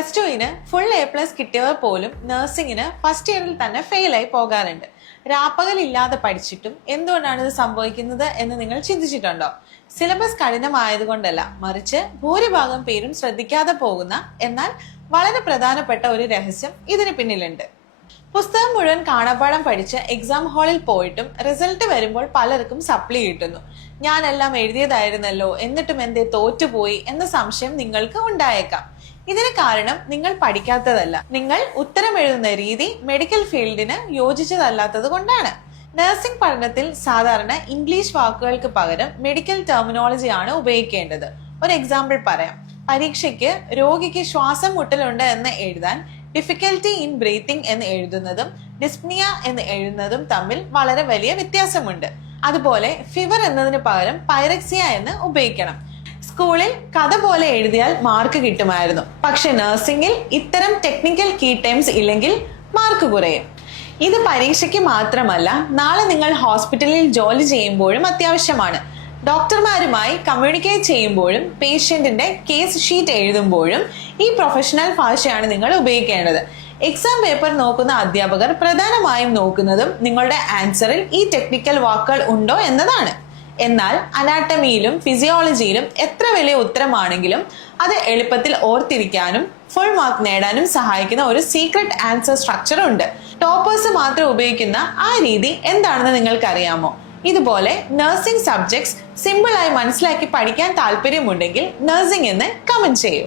+2 full A+ കിട്ടിയവർ പോലും നഴ്സിംഗിന് first ഇയറിൽ തന്നെ ഫെയിലായി പോകാറുണ്ട്. രാപ്പകലില്ലാതെ പഠിച്ചിട്ടും എന്തുകൊണ്ടാണ് ഇത് സംഭവിക്കുന്നത് എന്ന് നിങ്ങൾ ചിന്തിച്ചിട്ടുണ്ടോ? സിലബസ് കഠിനമായതുകൊണ്ടല്ല, മറിച്ച് ഭൂരിഭാഗം പേരും ശ്രദ്ധിക്കാതെ പോകുന്ന എന്നാൽ വളരെ പ്രധാനപ്പെട്ട ഒരു രഹസ്യം ഇതിന് പിന്നിലുണ്ട്. പുസ്തകം മുഴുവൻ കാണാപ്പാഠം പഠിച്ച് എക്സാം ഹാളിൽ പോയിട്ടും റിസൾട്ട് വരുമ്പോൾ പലർക്കും സപ്ലി കിട്ടുന്നു. ഞാനെല്ലാം എഴുതിയതായിരുന്നല്ലോ, എന്നിട്ടും എന്തേ തോറ്റുപോയി എന്ന സംശയം നിങ്ങൾക്ക് ഉണ്ടായേക്കാം. ഇതിന് കാരണം നിങ്ങൾ പഠിക്കാത്തതല്ല, നിങ്ങൾ ഉത്തരം എഴുതുന്ന രീതി മെഡിക്കൽ ഫീൽഡിന് യോജിച്ചതല്ലാത്തത് കൊണ്ടാണ്. നഴ്സിംഗ് പഠനത്തിൽ സാധാരണ ഇംഗ്ലീഷ് വാക്കുകൾക്ക് പകരം മെഡിക്കൽ ടെർമിനോളജി ആണ് ഉപയോഗിക്കേണ്ടത്. ഒരു എക്സാമ്പിൾ പറയാം. പരീക്ഷയ്ക്ക് രോഗിക്ക് ശ്വാസം മുട്ടലുണ്ട് എന്ന് എഴുതാൻ ഡിഫിക്കൽറ്റി ഇൻ ബ്രീത്തിങ് എന്ന് എഴുതുന്നതും ഡിസ്പ്നിയ എന്ന് എഴുതുന്നതും തമ്മിൽ വളരെ വലിയ വ്യത്യാസമുണ്ട്. അതുപോലെ ഫീവർ എന്നതിന് പകരം പൈറക്സിയ എന്ന് ഉപയോഗിക്കണം. സ്കൂളിൽ കഥ പോലെ എഴുതിയാൽ മാർക്ക് കിട്ടുമായിരുന്നു, പക്ഷെ നഴ്സിംഗിൽ ഇത്തരം ടെക്നിക്കൽ കീ ടേംസ് ഇല്ലെങ്കിൽ മാർക്ക് കുറയും. ഇത് പരീക്ഷയ്ക്ക് മാത്രമല്ല, നാളെ നിങ്ങൾ ഹോസ്പിറ്റലിൽ ജോലി ചെയ്യുമ്പോഴും അത്യാവശ്യമാണ്. ഡോക്ടർമാരുമായി കമ്മ്യൂണിക്കേറ്റ് ചെയ്യുമ്പോഴും പേഷ്യന്റിന്റെ കേസ് ഷീറ്റ് എഴുതുമ്പോഴും ഈ പ്രൊഫഷണൽ ഭാഷയാണ് നിങ്ങൾ ഉപയോഗിക്കേണ്ടത്. എക്സാം പേപ്പർ നോക്കുന്ന അധ്യാപകർ പ്രധാനമായും നോക്കുന്നതും നിങ്ങളുടെ ആൻസറിൽ ഈ ടെക്നിക്കൽ വാക്കുകൾ ഉണ്ടോ എന്നതാണ്. എന്നാൽ അനാട്ടമിയിലും ഫിസിയോളജിയിലും എത്ര വലിയ ഉത്തരമാണെങ്കിലും അത് എളുപ്പത്തിൽ ഓർത്തിരിക്കാനും ഫുൾ മാർക്ക് നേടാനും സഹായിക്കുന്ന ഒരു സീക്രട്ട് ആൻസർ സ്ട്രക്ചർ ഉണ്ട്. ടോപ്പേഴ്സ് മാത്രം ഉപയോഗിക്കുന്ന ആ രീതി എന്താണെന്ന് നിങ്ങൾക്കറിയാമോ? ഇതുപോലെ നഴ്സിംഗ് സബ്ജക്ട്സ് സിമ്പിളായി മനസ്സിലാക്കി പഠിക്കാൻ താല്പര്യമുണ്ടെങ്കിൽ നഴ്സിംഗ് എന്ന് കമന്റ് ചെയ്യൂ.